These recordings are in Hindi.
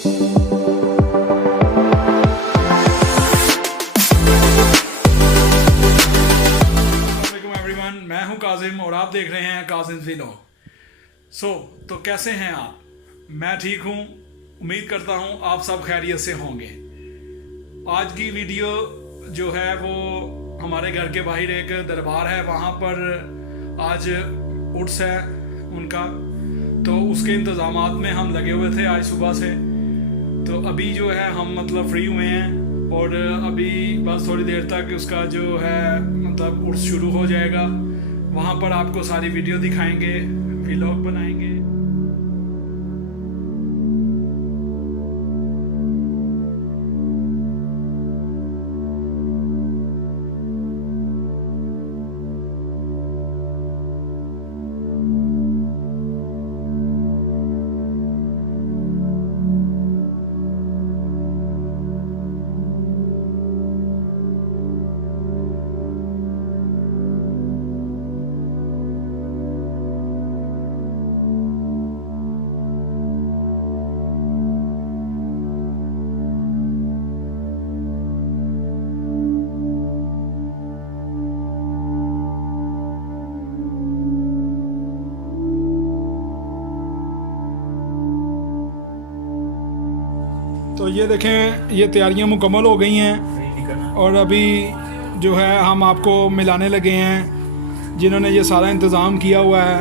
एवरीवन, मैं हूं काजिम और आप देख रहे हैं काजिम व्लॉग। तो कैसे हैं आप? मैं ठीक हूं, उम्मीद करता हूं आप सब खैरियत से होंगे। आज की वीडियो जो है वो हमारे घर के बाहर एक दरबार है, वहाँ पर आज उर्स है उनका, तो उसके इंतज़ामात में हम लगे हुए थे आज सुबह से। तो अभी जो है हम मतलब फ्री हुए हैं और अभी बस थोड़ी देर तक उसका जो है मतलब उर्स शुरू हो जाएगा। वहाँ पर आपको सारी वीडियो दिखाएंगे, व्लॉग बनाएंगे। तो ये देखें, ये तैयारियां मुकम्मल हो गई हैं और अभी जो है हम आपको मिलाने लगे हैं जिन्होंने ये सारा इंतज़ाम किया हुआ है।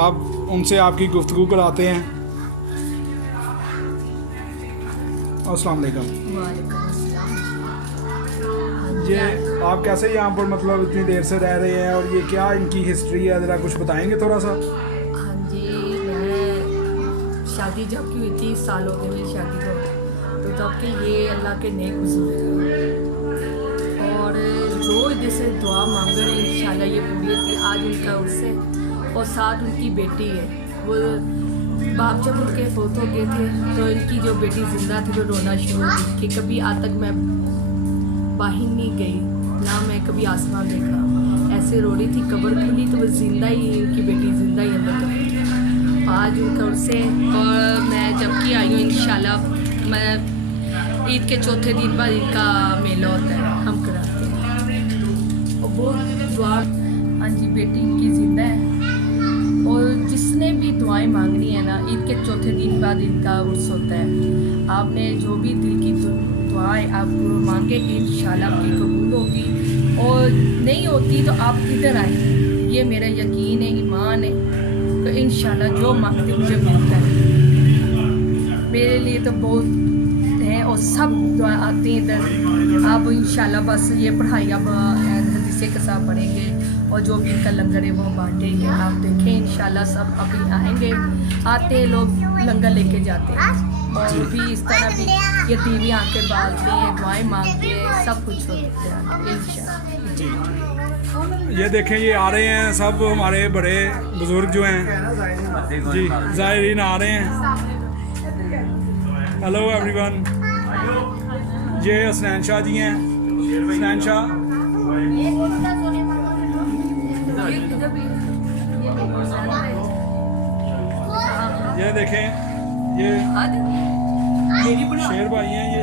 अब उनसे आपकी गुफ्तगू कराते हैं। अस्सलाम वालेकुम। ये आप कैसे यहाँ पर मतलब इतनी देर से रह रहे हैं और ये क्या इनकी हिस्ट्री है, ज़रा कुछ बताएंगे थोड़ा सा? हाँ जी, मैं शादी जब की हुई थी, साल हो गए मेरी शादी को, तो तब के ये अल्लाह के नेक बुजुर्ग हैं और जो जैसे दुआ मांग रहे हैं इंशाल्लाह ये पूरी होती है। आज उनका उससे और साथ उनकी बेटी है, वो बाप जब उनके फोत हो गए थे तो इनकी जो बेटी जिंदा थी वो रोना शुरू हुई कि कभी आज तक मैं बाहर नहीं गई, ना मैं कभी आसमान देखा। ऐसे रो रही थी, कब्र खुली तो वो जिंदा ही, उनकी बेटी जिंदा ही अंदर थी। आज उनका उससे और मैं जब की आई हूँ इंशाल्लाह, मैं ईद के चौथे दिन बाद इनका मेला होता है, हम कराते हैं और वो दुआ। हाँ जी, बेटी इनकी जिंदा है और जिसने भी दुआएं मांगनी है ना, ईद के चौथे दिन बाद इनका उर्स होता है। आपने जो भी दिल की दुआएं आप मांगे इंशाल्लाह आपकी कबूल होगी, और नहीं होती तो आप इधर आए, ये मेरा यकीन है, ईमान है। तो इंशाल्लाह जो मांगते मुझे मिलता है। मेरे लिए तो बहुत है और सब दुआ आते हैं इधर। आप इंशाल्लाह बस ये पढ़ाई अब हदीसे के साथ पढ़ेंगे और जो भी इनका लंगर है वो बांटेंगे। आप देखें इंशाल्लाह सब अभी आएंगे, आते हैं लोग लंगर लेके जाते हैं और भी इस तरह भी ये टीवी आके बालते हैं, दुआएं मांगते हैं, सब कुछ होता है इंशाल्लाह। ये देखें, ये आ रहे हैं सब हमारे बड़े बुजुर्ग जो हैं जी, ज़ायरीन आ रहे हैं। हेलो एवरीवन, ये हसनैन शाह जी हैं। हसनैन शाह ये देखें, ये शेर भाई हैं। ये